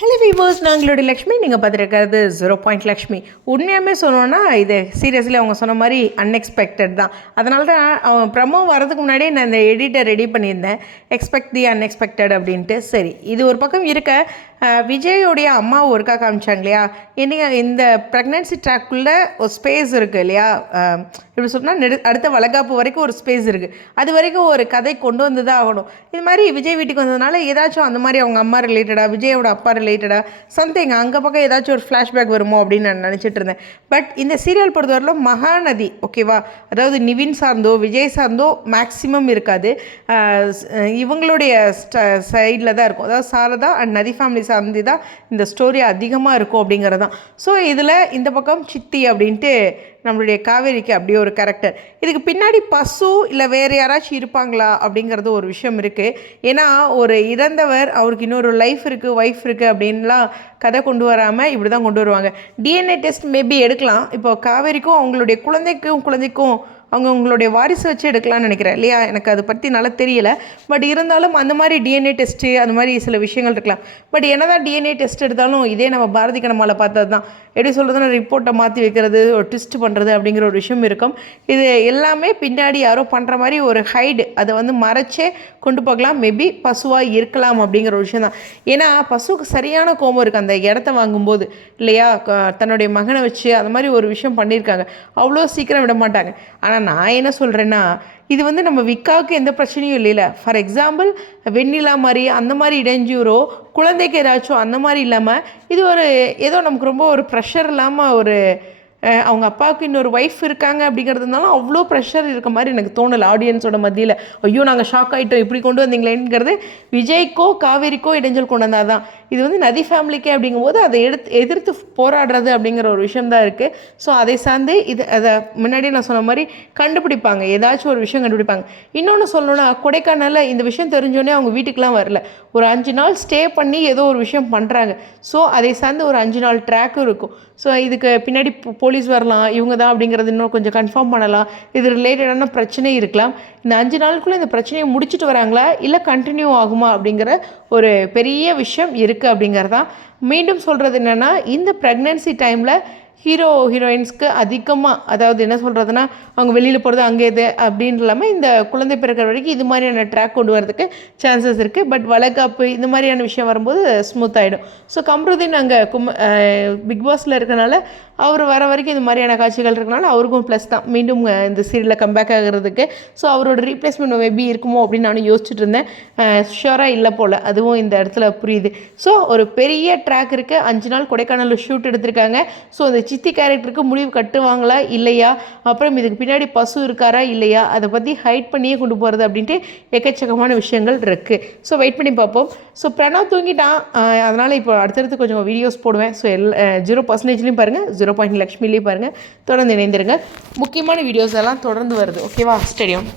Hello viewers நாங்களோட Lakshmi நீங்கள் பார்த்துருக்கிறது zero point Lakshmi உண்மையாகவே சொன்னோன்னா இது சீரியஸ்லி அவங்க சொன்ன மாதிரி அன்எக்ஸ்பெக்டட் தான். அதனால தான் அவன் ப்ரமோ வரதுக்கு முன்னாடியே நான் இந்த எடிட்டை ரெடி பண்ணியிருந்தேன். எக்ஸ்பெக்ட் தி அன்எக்ஸ்பெக்டட் அப்படின்ட்டு. சரி இது ஒரு பக்கம் இருக்க. விஜயோடைய அம்மா ஒருக்கா காமிச்சாங்க இல்லையா? என்னங்க இந்த ப்ரெக்னென்சி ட்ராக்குள்ளே ஒரு ஸ்பேஸ் இருக்குது இல்லையா? இப்படி சொன்னால் நெடு அடுத்த வளகாப்பு வரைக்கும் ஒரு ஸ்பேஸ் இருக்குது அது வரைக்கும் ஒரு கதை கொண்டு வந்து தான் ஆகணும். இது மாதிரி விஜய் வீட்டுக்கு வந்ததுனால ஏதாச்சும் அந்த மாதிரி அவங்க அம்மா ரிலேட்டடாக விஜயோட அப்பா ரிலேட்டடாக சம்திங் அங்கே பக்கம் ஏதாச்சும் ஒரு ஃப்ளாஷ்பேக் வருமோ அப்படின்னு நான் நினச்சிட்டு இருந்தேன். பட் இந்த சீரியல் பொறுத்தவரையிலும் மகாநதி ஓகேவா அதாவது நிவின் சார்ந்தோ விஜய் சார்ந்தோ மேக்ஸிமம் இருக்காது. இவங்களுடைய ஸ்ட இவங்களுடைய சைடில் தான் இருக்கும். அதாவது சாரதா அண்ட் நதி ஃபேமிலி சார்ந்து தான் இந்த ஸ்டோரி அதிகமாக இருக்கும் அப்படிங்கிறது தான். ஸோ இதில் இந்த பக்கம் சித்தி அப்படின்ட்டு நம்மளுடைய காவேரிக்கு அப்படியே ஒரு கேரக்டர் இதுக்கு பின்னாடி பசு இல்லை வேறு யாராச்சும் இருப்பாங்களா அப்படிங்கிறது ஒரு விஷயம் இருக்குது ஏன்னா ஒரு இறந்தவர் அவருக்கு இன்னொரு லைஃப் இருக்குது ஒய்ஃப் இருக்குது அப்படின்லாம் கதை கொண்டு வராமல் இப்படி தான் கொண்டு வருவாங்க. டிஎன்ஏ டெஸ்ட் மேபி எடுக்கலாம். இப்போ காவேரிக்கும் அவங்களுடைய குழந்தைக்கும் குழந்தைக்கும் அவங்க உங்களுடைய வாரிசு வச்சு எடுக்கலாம்னு நினைக்கிறேன். இல்லையா? எனக்கு அதை பற்றி நல்லா தெரியல. பட் இருந்தாலும் அந்த மாதிரி டிஎன்ஏ டெஸ்ட்டு அந்த மாதிரி சில விஷயங்கள் இருக்கலாம். பட் என்னதான் டிஎன்ஏ டெஸ்ட் எடுத்தாலும் இதே நம்ம பாரதி கணமாவில் பார்த்தது தான் எப்படி சொல்கிறதுனா ரிப்போர்ட்டை மாற்றி வைக்கிறது ஒரு ட்விஸ்ட் பண்ணுறது அப்படிங்கிற ஒரு விஷயம் இருக்கும். இது எல்லாமே பின்னாடி யாரோ பண்ணுற மாதிரி ஒரு ஹைடு அதை வந்து மறைச்சே கொண்டு போகலாம். மேபி பசுவாக இருக்கலாம் அப்படிங்கிற ஒரு விஷயம் தான் ஏன்னா பசுவுக்கு சரியான கோபம் இருக்குது அந்த இடத்த வாங்கும்போது இல்லையா? க- தன்னுடைய மகனை வச்சு அந்த மாதிரி ஒரு விஷயம் பண்ணியிருக்காங்க. அவ்வளோ சீக்கிரம் விட மாட்டாங்க. ஆனால் நான் என்ன சொல்கிறேன்னா இது வந்து நம்ம விக்காவுக்கு எந்த பிரச்சனையும் இல்லைல்ல ஃபார் எக்ஸாம்பிள் வெண்ணிலா மாதிரி அந்த மாதிரி இடைஞ்சூரோ குழந்தைக்கு ஏதாச்சும் அந்த மாதிரி இல்லாமல் இது ஒரு ஏதோ நமக்கு ரொம்ப ஒரு ப்ரெஷர் இல்லாமல் ஒரு அவங்க அப்பாவுக்கு இன்னொரு ஒய்ஃப் இருக்காங்க அப்படிங்கிறதுனால அவ்வளோ ப்ரெஷர் இருக்க மாதிரி எனக்கு தோணலை ஆடியன்ஸோட மத்தியில். ஐயோ நாங்கள் ஷாக் ஆகிட்டோம் இப்படி கொண்டு வந்தீங்களேங்கிறது விஜய்க்கோ காவேரிக்கோ இடைஞ்சல் கொண்டு வந்தால் தான் இது வந்து நதி ஃபேமிலிக்கே அப்படிங்கும்போது அதை எடுத்து எதிர்த்து போராடுறது அப்படிங்கிற ஒரு விஷயம் தான் இருக்குது ஸோ அதை சார்ந்து இது அதை முன்னாடி நான் சொன்ன மாதிரி கண்டுபிடிப்பாங்க. ஏதாச்சும் ஒரு விஷயம் கண்டுபிடிப்பாங்க. இன்னொன்று சொல்லணும்னா கொடைக்கானலில் இந்த விஷயம் தெரிஞ்சோடனே அவங்க வீட்டுக்கெலாம் வரல. ஒரு அஞ்சு நாள் ஸ்டே பண்ணி ஏதோ ஒரு விஷயம் பண்ணுறாங்க ஸோ அதை சார்ந்து ஒரு அஞ்சு நாள் ட்ராக்கும் இருக்கும். ஸோ இதுக்கு பின்னாடி போ- போலீஸ் வரலாம் இவங்க தான் அப்படிங்கிறது இன்னும் கொஞ்சம் கன்ஃபார்ம் பண்ணலாம். இது ரிலேட்டடான பிரச்சனை இருக்கலாம். இந்த அஞ்சு நாளுக்குள்ளே இந்த பிரச்சனையை முடிச்சுட்டு வராங்களா? இல்லை கண்டினியூ ஆகுமா? அப்படிங்கிற ஒரு பெரிய விஷயம் இருக்குது அப்படிங்கிறதான். மீண்டும் சொல்கிறது என்னென்னா இந்த ப்ரெக்னென்சி டைமில் ஹீரோ ஹீரோயின்ஸ்க்கு அதிகமாக அதாவது என்ன சொல்கிறதுனா அவங்க வெளியில் போகிறது அங்கே இது அப்படின்னு இல்லாமல் இந்த குழந்தை பிறக்கிற வரைக்கும் இது மாதிரியான ட்ராக் கொண்டு வரதுக்கு சான்சஸ் இருக்குது பட் வளகாப்பு இந்த மாதிரியான விஷயம் வரும்போது ஸ்மூத் ஆகிடும் ஸோ கம்ருதீன் அங்கே கும் பிக் பாஸில் இருக்கனால அவர் வர வரைக்கும் இது மாதிரியான காட்சிகள் இருக்கனால அவருக்கும் ப்ளஸ் தான். மீண்டும் இந்த சீரியலில் கம்பேக் ஆகிறதுக்கு. ஸோ அவரோட ரீப்ளேஸ்மெண்ட் மேபி இருக்குமோ அப்படின்னு நானும் யோசிச்சுட்டு இருந்தேன். ஷுவராக இல்லை போல். அதுவும் இந்த இடத்துல புரியுது. ஸோ ஒரு பெரிய ட்ராக் இருக்குது அஞ்சு நாள் கொடைக்கானலில் ஷூட் எடுத்திருக்காங்க. ஸோ அந்த சித்தி கேரக்டருக்கு முடிவு கட்டுவாங்களா இல்லையா? அப்புறம் இதுக்கு பின்னாடி பசு இருக்காரா இல்லையா? அதை பற்றி ஹைட் பண்ணியே கொண்டு போகிறது அப்படின்ட்டு எக்கச்சக்கமான விஷயங்கள் இருக்குது ஸோ வெயிட் பண்ணி பார்ப்போம். ஸோ பிரணவ் தூங்கிட்டான். அதனால் இப்போ அடுத்தடுத்து கொஞ்சம் வீடியோஸ் போடுவேன். ஸோ எல் ஜீரோ பர்சன்டேஜ்லேயும் பாருங்கள் ஜீரோ பாயிண்ட் லக்ஷ்மிலையும் பாருங்கள் தொடர்ந்து இணைந்திருங்க. முக்கியமான வீடியோஸ் எல்லாம் தொடர்ந்து வருது. ஓகேவா ஸ்டேடியம்